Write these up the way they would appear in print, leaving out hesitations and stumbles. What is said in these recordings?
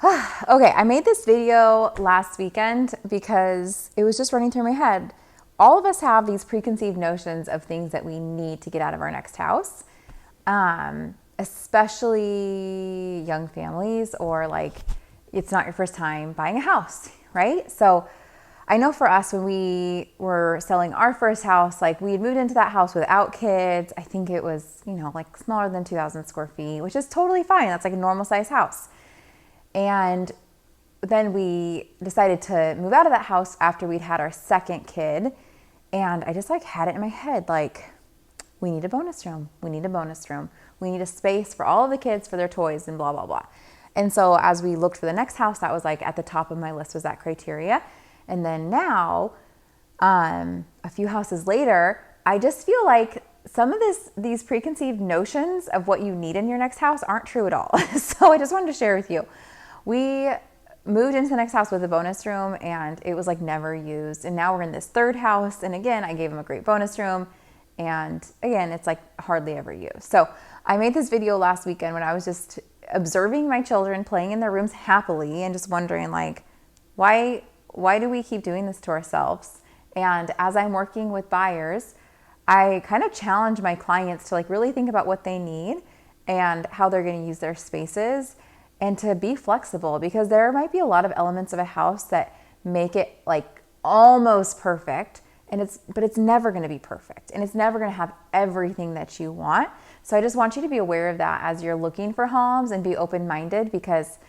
Okay, I made this video last weekend because it was just running through my head. All of us have these preconceived notions of things that we need to get out of our next house, especially young families or like it's not your first time buying a house, right? So I know for us, when we were selling our first house, like we had moved into that house without kids. I think it was, like smaller than 2,000 square feet, which is totally fine. That's like a normal size house. And then we decided to move out of that house after we'd had our second kid. And I just like had it in my head, like, we need a bonus room. We need a bonus room. We need a space for all of the kids for their toys and blah, blah, blah. And so as we looked for the next house, that was like at the top of my list, was that criteria. And then now, a few houses later, I just feel like some of these preconceived notions of what you need in your next house aren't true at all. So I just wanted to share with you. We moved into the next house with a bonus room and it was like never used. And now we're in this third house. And again, I gave them a great bonus room. And again, it's like hardly ever used. So I made this video last weekend when I was just observing my children playing in their rooms happily and just wondering like, why do we keep doing this to ourselves? And as I'm working with buyers, I kind of challenge my clients to like really think about what they need and how they're going to use their spaces and to be flexible, because there might be a lot of elements of a house that make it like almost perfect, but it's never going to be perfect and it's never going to have everything that you want. So I just want you to be aware of that as you're looking for homes and be open-minded, because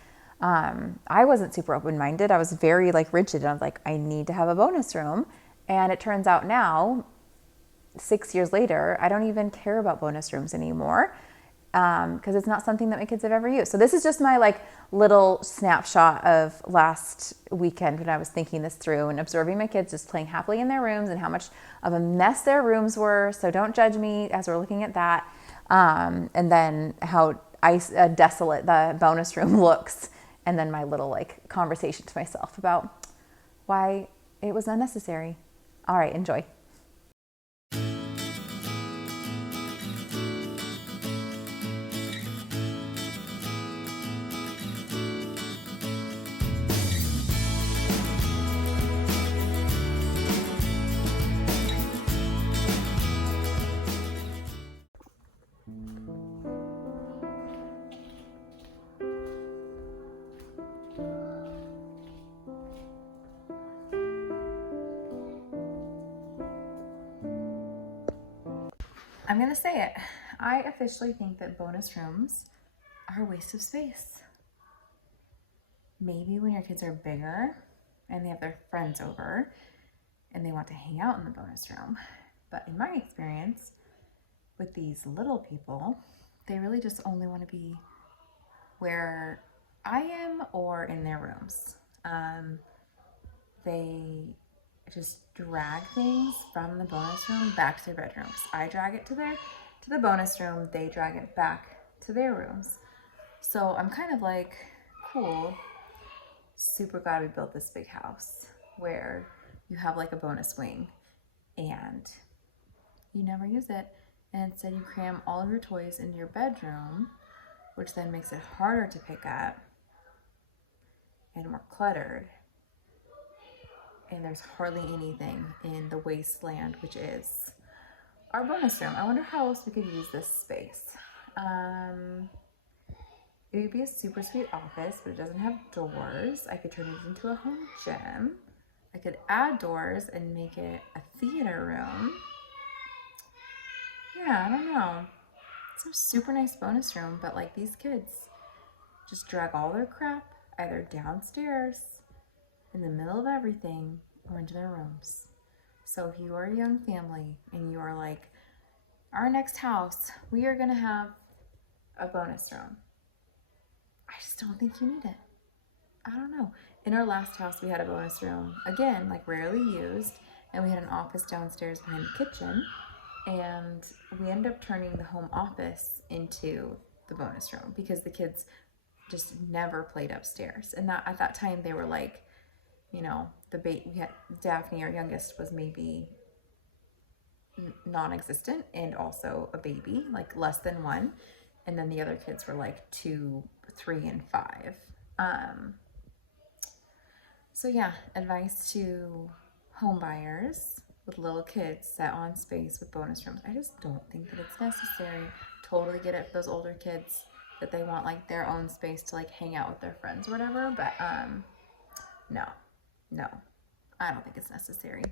I wasn't super open-minded. I was very like rigid. I was like, I need to have a bonus room. And it turns out now, 6 years later, I don't even care about bonus rooms anymore, because it's not something that my kids have ever used. So this is just my like little snapshot of last weekend when I was thinking this through and observing my kids just playing happily in their rooms and how much of a mess their rooms were. So don't judge me as we're looking at that. And then how desolate the bonus room looks. And then my little like conversation to myself about why it was unnecessary. All right, enjoy. I'm going to say it. I officially think that bonus rooms are a waste of space. Maybe when your kids are bigger and they have their friends over and they want to hang out in the bonus room. But in my experience with these little people, they really just only want to be where I am or in their rooms. They just drag things from the bonus room back to their bedrooms. I drag it to the bonus room, they drag it back to their rooms. So I'm kind of like, cool, super glad we built this big house where you have like a bonus wing and you never use it. And instead you cram all of your toys into your bedroom, which then makes it harder to pick up and more cluttered. And there's hardly anything in the wasteland, which is our bonus room. I wonder how else we could use this space. It would be a super sweet office, but it doesn't have doors. I could turn it into a home gym. I could add doors and make it a theater room. Yeah, I don't know. It's a super nice bonus room, but like these kids just drag all their crap either downstairs in the middle of everything or into their rooms. So if you are a young family and you are like, our next house, we are going to have a bonus room, I just don't think you need it. I don't know. In our last house, we had a bonus room, again, like rarely used, and we had an office downstairs behind the kitchen, and we ended up turning the home office into the bonus room because the kids just never played upstairs. And that at that time they were like, we had Daphne, our youngest, was maybe non-existent and also a baby, like less than one. And then the other kids were like 2, 3, and 5. So yeah, advice to home buyers with little kids that want space with bonus rooms. I just don't think that it's necessary. Totally get it for those older kids that they want like their own space to like hang out with their friends or whatever. But no, I don't think it's necessary.